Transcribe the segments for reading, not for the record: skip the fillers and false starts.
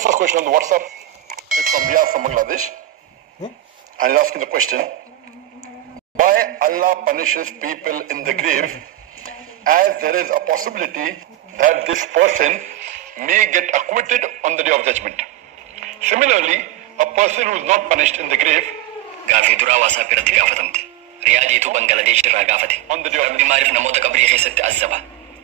First question on the WhatsApp. It's from Riyaz from Bangladesh. And he's asking the question, why Allah punishes people in the grave, as there is a possibility that this person may get acquitted on the day of judgment. Similarly, a person who is not punished in the grave, Gafi dura wasa pirati gafatamte. Riyadi tu Bangladesh irraa gaafate. On the day of Rabbi maaliif namoota qabrii keessatti azaba?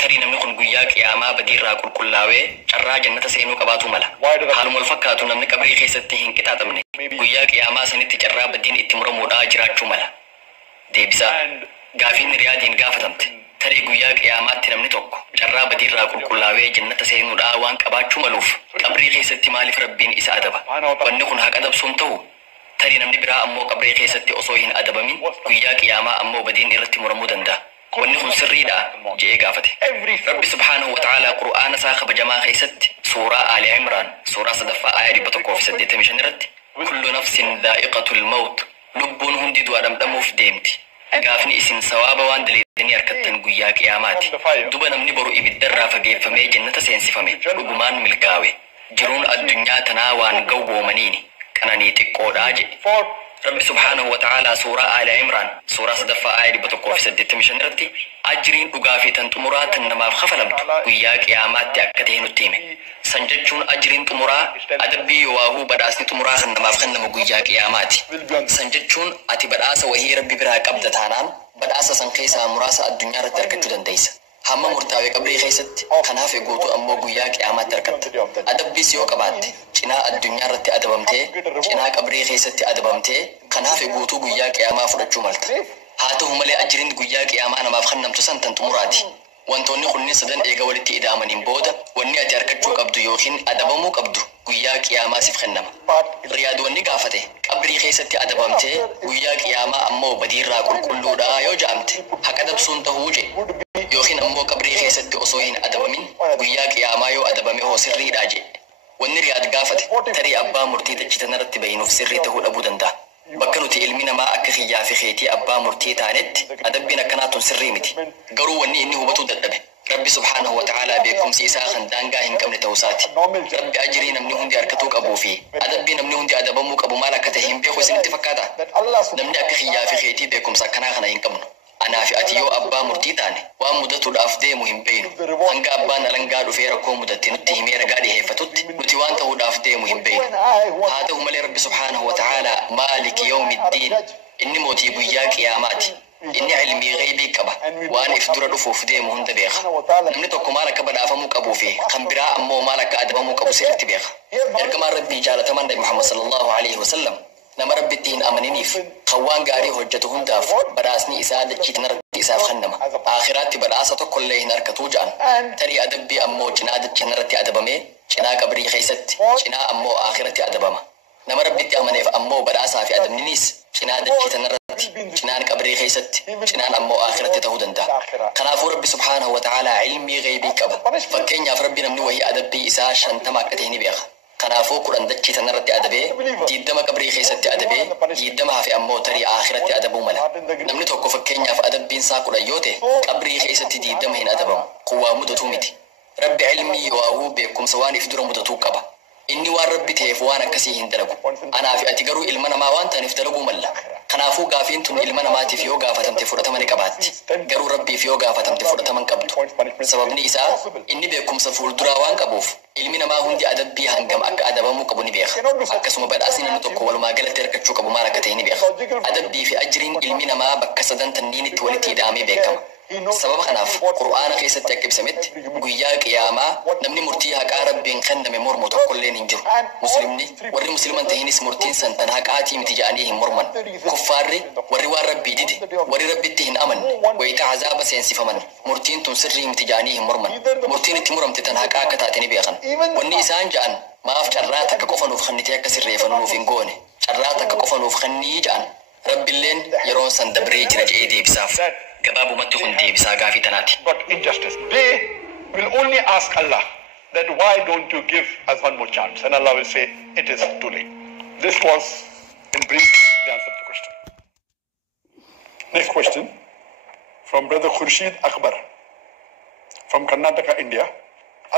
Tarii namni kun guyyaa qiyaamaa badii irraa qulqullaawee carraa jannata seenuu qabaatu mala. Haaluma wal fakkaatu namni qabrii keessatti hin qixaaxamne guyyaa qiyaamaa sanitti carraa badiin itti muramuudhaa jiraachuu mala. Deebisaa gaafiin Riyaadiin gaafatamte. Tarii guyyaa qiyaamaatti namni tokko carraa badii irraa qulqullaawee jannata seenuudhaa waan qabaachuu maluuf qabrii keessatti maaliif Rabbiin isa adaba? Wanni kun haqa dabsuun ta'u? Tarii namni biraa ammoo qabrii keessatti osoo hin adabamin guyyaa qiyaamaa ammoo badiin irratti muramuu danda'a. Wanni kun sirriidha jee gaafate. Rabbi subhaanahu wa ta'aalaa Qur'aana isaa kabajamaa keessatti suuraa Ali Imraan suuraa 3 aaya 185 irratti kullu nafsin dhaa'iqatul mawt, lubbuun hundi du'a dhamdhamuuf deemti. Gaafni isin sawaaba waan daleedanii harkattan guyyaa qiyaamaati. Duba namni boru ibiddarraa fageeffamee jannata seensifame dhugumaan milkaawe. Jiruun addunyaa tanaa waan gawwoomaniini qananii xiqqoodhaa jedhe. Rabbi subhaanahu wa ta'aalaa suuraa Ali Imraan suuraa 3 aaya 185 irratti ajriin dhugaa fi tan xumuraa tan namaaf kafalamtu guyyaa qiyaamaatti akka ta'e nutti hime. San jechuun ajriin xumuraa adabbii yowaahuu badhaasni xumuraa kan namaaf kennamu guyyaa qiyaamaati. San jechuun ati badhaasa wahii Rabbi biraa qabda taanaan badhaasa san keessaa muraasa addunyaa irratti argachuu dandeessa. Hamma murtaawee qabrii keessatti kanaaf eeguutu ammoo guyyaa qiyaamaatti argatta. Adabbiis yoo qabaatte cinaa addunyaa irratti adabamtee cinaa qabrii keessatti adabamtee kanaaf eeguutu guyyaa qiyaamaa fudhachuu malta. Haa ta'u malee ajriin guyyaa qiyaamaa namaaf kennamtu san tan xumuraati. Wantoonni kunniin sadan eega walitti ida'amaniin booda wanni ati argachuu qabdu yookiin adabamuu qabdu guyyaa qiyaamaa siif kennama. Riyaad wanni gaafate qabrii keessatti adabamtee guyyaa qiyaamaa ammoo badiirraa qulqulluudhaa yoo ja'amte haqa dabsuun ta'uu je. Yookiin ammoo qabrii keessatti osoo hin adabamin guyyaa qiyaamaa yoo adabame hoo sirriidhaa je. Wanni Riyaad gaafate tarii abbaa murtii dachitan irratti bahinuuf sirrii ta'uu dhabuu danda'a. Bakka nuti ilmi namaa akka kiyyaa fi keetii abbaa murtii taanetti adabbiin akkanaatun sirrii miti. Garuu wanni inni hubatuu dadhabe Rabbi subhaanahu wa ta'aalaa beekumsi isaa kan daangaa hin qabne ta'uusaati. Rabbi ajrii namni hundi harkatuu qabuu fi adabbii namni hundi adabamuu qabu maal akka ta'e hin beeku isinitti fakkaata? Namni akka kiyyaa fi keetii beekumsa akkanaa kana hin qabnu. Anaa fi ati yoo abbaa murtii taane waan mudatuudhaaf deemu hin beeynu. Hanga abbaan alangaa dhufee rakkoo mudatte nutti himee ragaa dhiheeffatutti nuti waan ta'uudhaaf deemu hin beeynu. Haa ta'u malee Rabbi subhaanahu wa ta'aalaa maaliki yawmiddiin inni mootii guyyaa qiyaamaati. Inni ilmii ghaybii qaba waan if dura dhufuuf deemu hunda beeka. Namni tokko maal akka badhaafamuu qabuu fi kan biraa ammoo maal akka adabamuu qabu sirriitti beeka. Ergamaan Rabbii jaalatamaan Nabi Muhammad sallallahu alaihi wasallam nama Rabbitti hin amaniniif kan waan gaarii hojjetu hundaaf badhaasni isaa dachii tanarratti isaaf kennama. Aakhiraatti badhaasa tokkollee hin argatuu ja'an. Tarii adabbii ammoo cinaa dachii tanarratti adabamee cinaa qabrii keessatti cinaa ammoo aakhiraatti adabama. Nama Rabbitti amaneef ammoo badhaasaa fi adabninis cinaa dachii tanarratti cinaan qabrii keessatti cinaan ammoo aakhiraatti ta'uu danda'a. Kanaafuu Rabbi subhaanahu wa ta'aalaa ilmii ghaybii qaba. Fakkeenyaaf Rabbi namni wahii adabbii isaa 50 akka ta'e ni beeka. Kanaafuu 10 dachii tanarratti adabee 20 qabrii keessatti adabee 20 hafe ammoo tarii aakhiraatti adabuu mala. Namni tokko fakkeenyaaf adabbiin isaa 10 yoo ta'e qabrii keessatti 20 hin adabamu. Kun waa mudatuu miti. Rabbi ilmii yowaahuu beekumsa waan if dura mudatuu qaba. Inni waan Rabbi ta'eef waan akkasii hin dalagu. Anaa fi ati garuu ilma namaa waan ta'aniif dalaguu malla. Kanaafuu gaafiin tun ilma namaatiif yoo gaafatamte fudhatama ni qabaatti. Garuu Rabbiif yoo gaafatamte fudhatama hin qabdu. Sababni isaa inni beekumsa fuulduraa waan qabuuf ilmi namaa hundi adabbii hangam akka adabamuu qabu ni beeka. Akkasuma badhaasni namni tokko walumaa galatti argachuu qabu maal akka ta'e ni beeka. Adabbii fi ajriin ilmi namaa bakka sadan tanniinitti walitti hidhamee beekama. Sababa kanaaf Qur'aana keessatti akka ibsametti guyyaa qiyaamaa namni murtii haqaa Rabbiin kenname mormu tokkolleen hin jiru. Muslimni warri musliman tahinis murtiin san tan haqaatii miti jedhanii hin morman. Kuffaarri warri waan Rabbii dide warri Rabbitti hin amanne wayita azaaba seensifaman murtiin tun sirrii miti jedhanii hin morman. Murtiin itti muramte tan haqaa akka taate ni beekan. Wanni isaan jedhan maaf carraa takka qofa nuuf kennitee akka sirreeffannu nuuf hin goone. Carraa takka qofa nuuf kennii jedhan. Rabbiilleen yeroon san dabree jira jedhee deebisaaf. Gabaabumatti kun deebisaa gaafii tanaati. But injustice. They will only ask Allah that why don't you give us one more chance? And Allah will say it is too late. This was in brief the answer to the question. Next question from Brother Khurshid Akbar from Karnataka, India.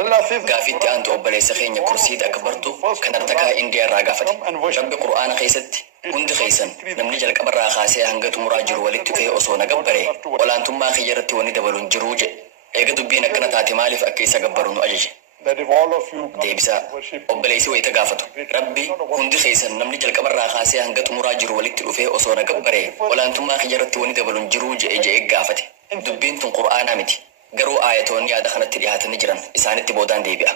Allah says Gaafitti aantu obboleessa keenya kursiidha akbartu kan artakaa Indiyaa irraa gaafate. Rabbi Qur'aana keessatti hundi keessan namni jalqabarraa kaasee hanga xumuraa jiru walitti dhufee osoo na gabbare olaantummaa kiyya irratti wanni dabaluun jiruu jedhe. Eega dubbiin akkana taate maaliif akka isa gabbaru nu ajaje? Deebisaa obboleessi wayita gaafatu. Rabbi hundi keessan namni jalqabarraa kaasee hanga xumuraa jiru walitti dhufee osoo na gabbare olaantummaa kiyya irratti wanni dabaluun jiruu jedhe gaafate. Dubbiin tun Qur'aanaa miti. Garuu aayatoonni yaada kanatti dhiyaatanii jiran isaanitti boodaan deebi'a.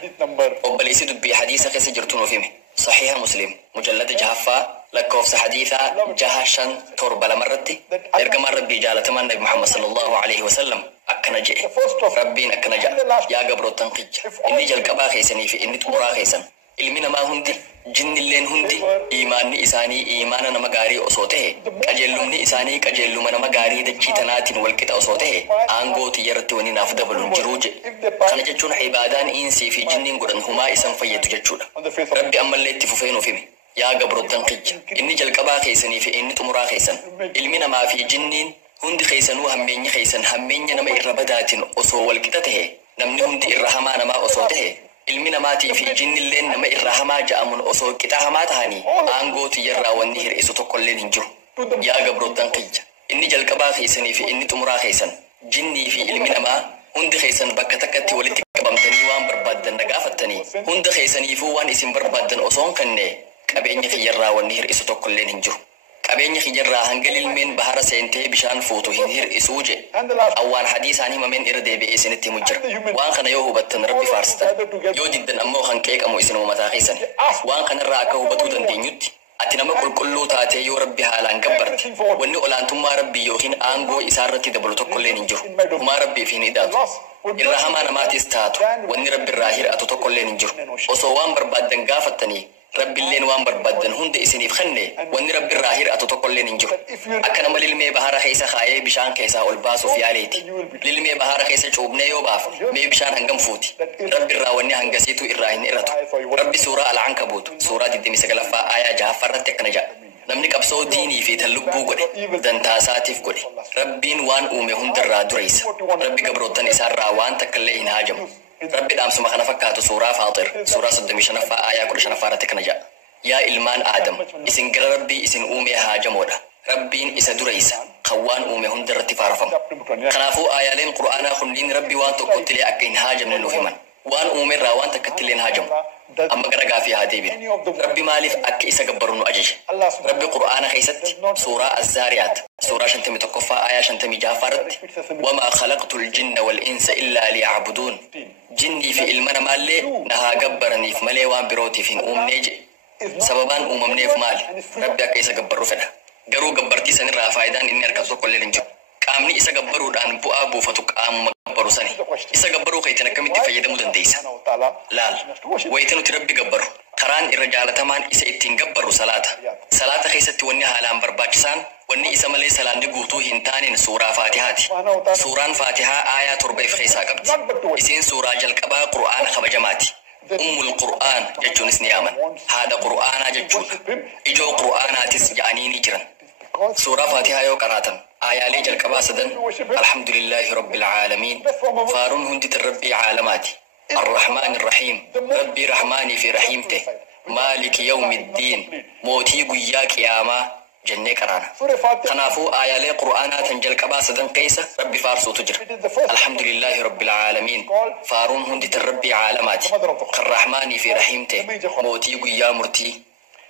Obboleessi dubbii hadiisa keessa jirtu nuuf hime. Sahiha Muslim mujallada jahaffaa lakkoofsa hadiisaa 657 lamarratti ergamaan Rabbii jaalatamaan Nabi Muhammad sallallahu alaihi wasallam akkana jedhe. Rabbiin akkana jedha. Yaa gabrootan kiyya inni jalqabaa keessanii fi inni xumuraa keessan ilmi namaa hundi jinnilleen hundi iimaanni isaanii iimaana nama gaarii osoo ta'e qajeellumni isaanii qajeelluma nama gaarii dachii tanaatiin walqixa osoo ta'e aangoo xiyya irratti wani naaf dabaluun jiruu jedhe. Kana jechuun ibaadaan insii fi jinniin godhan humaa isan fayyadu jechuudha. Rabbi ammallee itti fufee nuuf hime. Yaa gabrootan kiyya inni jalqabaa keessanii fi inni xumuraa keessan ilmi namaa fi jinniin hundi keessanuu hammeenyi keessan hammeenya nama irra badaatiin osoo walqixa ta'e namni hundi irra hamaa namaa osoo ta'e ilmi namaatii fi jinnilleen nama irraa hamaa ja'amuun osoo qixa hamaa tahanii aangoo xiyyarraa wanni hir'isu tokkolleen hin jiru. Yaa gabrootan kiyya inni jalqabaa keessanii fi inni xumuraa keessan jinnii fi ilmi namaa hundi keessan bakka takkatti walitti qabamtanii waan barbaaddan na gaafattanii hunda keessaniifuu waan isin barbaaddan osoo hin kanne qabeenya kiyyarraa wanni hir'isu tokkolleen hin jiru. Qabeenya kiyyarraa hanga ilmeen bahara seentee bishaan fuutu hin hir'isuu je. Awwaan hadiisaan himameen irra deebi'ee isinitti himu jira. Waan kana yoo hubattan Rabbi faarsitan yoo diddan ammoo kan qeeqamu isinuma mataa keessan. Waan kanarraa akka hubatuu dandeenyutti ati nama qulqulluu taatee yoo Rabbi haalaan gabbarte wanni olaantummaa Rabbi yookiin aangoo isaarratti dabalu tokkolleen hin jiru. Humaa Rabbiif hin hidhaatu. Irra hamaa namaatis taatu wanni Rabbi irraa hir'atu tokkolleen hin jiru. Osoo waan barbaaddan gaafattanii Rabbiilleen waan barbaaddan hunda isiniif kenne wanni Rabbi irraa hir'atu tokkolleen hin jiru. Akka nama lilmee bahara keessa kaayee bishaan keessaa ol baasuuf yaaleeti. Lilmee bahara keessa cuubnee yoo baafne mee bishaan hangam fuuti. Rabbi irraa wanni hangasiitu irraa hin hir'atu. Rabbi suuraa Al-Ankabuut suuraa 29ffaa aayaa 6ffaa irratti akkana jedha. Namni qabsoo diinii fi tan lubbuu godhe dantaasaatiif godhe Rabbiin waan uume hundarraa dureessa. Rabbi gabrootan isaarraa waan takkallee hin haajamu. Rabbi dhaamsuma kana fakkaatu suuraa Faaxir suuraa 35ffaa aayaa 15ffaa irratti kana jedha. Yaa ilmaan Aadam isin gara Rabbii isin uume haajamoodha. Rabbiin isa dureessa kan waan uume hundarratti faarfamu. Kanaafuu aayaaleen Qur'aanaa kunniin Rabbi waan tokkottilee akka hin haajamne nuuf himan. Waan uumerraa waan takkattilee hin haajamu. Amma gara gaafii haa deebinu. Rabbi maaliif akka isa gabbaru nu ajaje? Rabbi Qur'aana keessatti suuraa Az-Zaariyaat suuraa 51ffaa aayaa 56ffaa irratti wamaa khalaqtul jinna wal insa illaa liya'buduun jinnii fi ilma namaallee na haa gabbaraniif malee waan birootiif hin uumnee jedhe. Sababaan uumamneef maali? Rabbi akka isa gabbaru fedha. Garuu gabbartii sanirraa faayidaan inni argatu tokkolleen hin jiru. Qaamni isa gabbaruudhaan bu'aa buufatu qaamuma gabbaru sani. Isa gabbaruu keetiin akkamitti fayyadamuu dandeessa? Laal wayita nuti Rabbi gabbaru karaan irra jaalatamaan isa ittiin gabbaru salaata. Salaata keessatti wanni haalaan barbaachisaan wanni isa malee salaanni guutuu hin taaneen suuraa Faatihaati. Suuraan Faatihaa aayaa 7 keessaa qabdi. Isiin suuraa jalqabaa Qur'aana kabajamaati. Ummul Qur'aan jechuunis ni yaaman. Haadha Qur'aanaa jechuudha. Ijoo Qur'aanaatis ja'anii ni jiran. Suuraa Faatihaa yoo qaraatan aayaalee jalqabaa sadan alhamdulillahi rabbil aalamiin faaruun hundi Rabbii caalamaati. Ar-Rahmaan Ar-Rahiim Rabbii Rahmaanii fi Rahiimte Maaliki Yawmiddiin mootii guyyaa qiyaamaa jennee qaraana. Kanaafuu aayaalee Qur'aanaa tan jalqabaa sadan keessa Rabbi faarsuutu jira. Alhamdulillahi rabbil aalamiin faaruun hundi Rabbii caalamaati. Kan Rahmaanii fi Rahiimte mootii guyyaa murtii.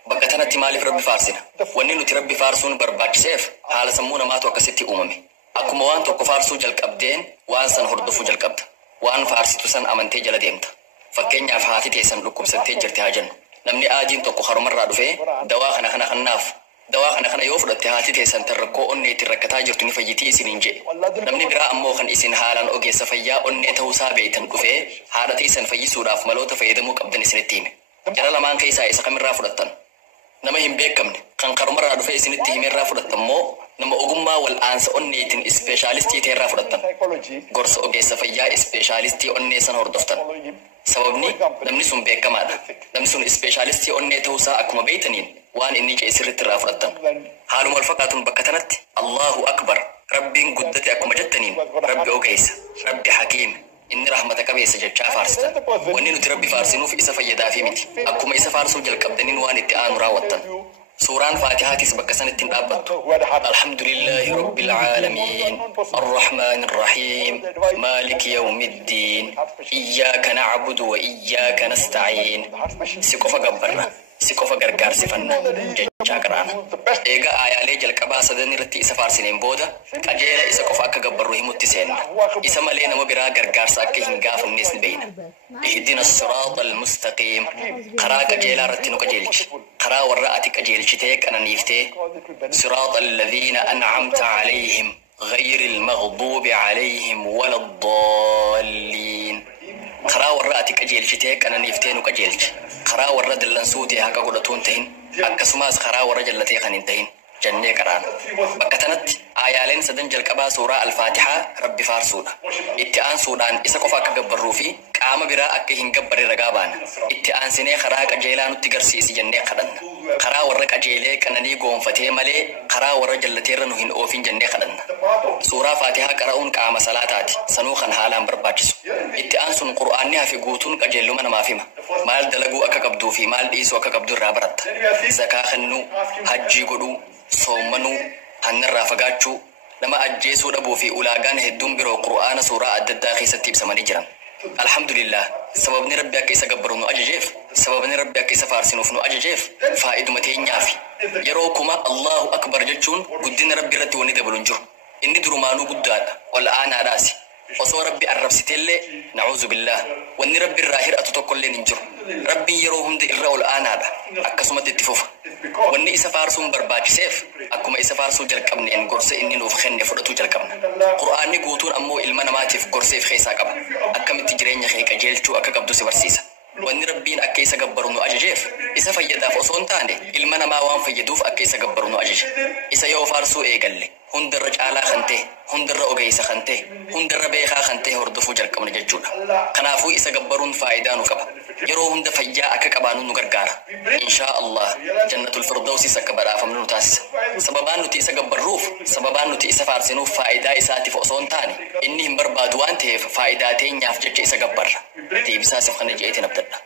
Bakka tanatti maaliif Rabbi faarsina? Wanni nuti Rabbi faarsuun barbaachiseef haala sammuu namaatu akkasitti uumame. Akkuma waan tokko faarsuu jalqabdeen waan san hordofuu jalqabda. Waan faarsitu san amantee jala deemta. Fakkeenyaaf haati teessan dhukkubsattee jirti haa jennu. Namni aadiin tokko harumarraa dhufee dawaa kana kannaaf. Dawaa kana yoo fudhatte haati teessan tan rakkoo onneetiin rakkataa jirtu ni fayyitii isiniin jedhe. Namni biraa ammoo kan isin haalaan ogeessa fayyaa onnee ta'uusaa beektan dhufee haadha teessan fayyisuudhaaf maloota fayyadamuu qabdan isinitti hime. Jara lamaan keessaa isa kamirraa fudhattan? Nama hin beekamne kan karumarraa dhufee isinitti himerraa fudhattan moo nama ogummaa wal'aansa onneetiin ispeeshaalistii ta'erraa fudhattan? Gorsa ogeessa fayyaa ispeeshaalistii onnee sana hordoftan. Sababni namni sun beekamaadha. Namni sun ispeeshaalistii onnee ta'uusaa akkuma beeytaniin waan inni jedhe sirriitti irraa fudhattan. Haaluma wal fakkaatuun bakka tanatti Allahu Akbar Rabbiin guddate akkuma jettaniin Rabbi ogeessa, Rabbi hakiim, إني رحمتك بيس جتشا فارستا وإني نتربي فارسينو في إسا فيدا في متي أكما إسا فارسو جل قبدنين وان اتعان راوطن سوران فاتحة تسبك سنة تنقابت الحمد لله رب العالمين الرحمن الرحيم مالك يوم الدين إياك نعبد وإياك نستعين سيكوفا قبرنا سيكوفا غرغار سفنا ججا قرانا ايغا آيالي جلقبا سدني رتي إسا فارسينين بودا قجيلا إسا كوفا كغبرو همتي سينا إسا مالينا مبرا غرغار ساكي هنغاف الناس بينا اهدنا الصراط المستقيم قرا قجيلا رتي قجيلش قرا ورأتي قجيلش تيك أنا نيفتي صراط الذين أنعمت عليهم غير المغضوب عليهم ولا الضالين قرا ورأتي قجيلش تيك أنا نيفتين قجيلش قرا ورد اللنسوتي هكا قلتون تهين أكسماس قرا ورجلتي خنينتين جنة قران بكتنت آيالين سدن جلقبا سورة الفاتحة ربي فارسونا اتعان سودان إسا كفا كقبرو في قام برا أكي هنقبر رقابان اتعان سنة خرا كجيلانو تقرسيسي جنة قران قرا ورق أجيلي كنني قوم فتيه ملي قرا ورجلتي رنوهن أوفين جنة قران سورة فاتحة قرأون قام صلاتات سنوخا حالان برباجسو اتعان سن قرآنها في قوتون كجيلو من مافيما مال دلقو أكا قبدو في مال إيسو أكا قبدو رابرت زكا خنو حجي قدو صومنو هنرا فقاتشو لما أجيسو دبو في أولاغان هدوم برو قرآن سورة الداخي ستيب سماني جران الحمد لله سببني ربي أكيسا قبرونو أجيجيف سببني ربي أكيسا فارسينوفنو أجيجيف فائد متين نافي يروكما الله أكبر جتشون قدين ربي رتوني دبلونجو إني درمانو قدادا والآن راسي وصو ربي الربستيلي نعوذ بالله واني ربي الراهر أتوتوكل ننجر ربي يروهم دي إرأو الآن هذا أكسومة التفوف واني إسا فارسون برباك سيف أكما إسا فارسو جلقبني إن قرسي إني نوفخني فرطو جلقبنا قرآني قوتون أمو إلمانا ماتف قرسي في خيسا قبا أكما التجرين يخيك جيلتو أكا قبدو سيبرسيسا واني ربين أكيسا قبرونو أجيجيف إسا فيدا فأصون تاني إلمانا ما وان فيدوف أكيسا قبرونو أجيج إسا يو فارسو إيقالي هندر رجالا خنته هندر أوغيسا خنته هندر بيخا خنته هردفو جلقبنا ججونا خنافو إسا قبرون فايدانو قبا يرو هند فيا أكا قبانو نغرغارا إن شاء الله جنة الفردوس سكبرا فمنو تاسس سببان نتي إسا قبروف سببان نتي إسا فارسنو فايدا إساتي فأصون تاني إنهم بربادوان تيف فايداتين يافجج إسا قبر تيبسا سفخن جئتي نبتدنا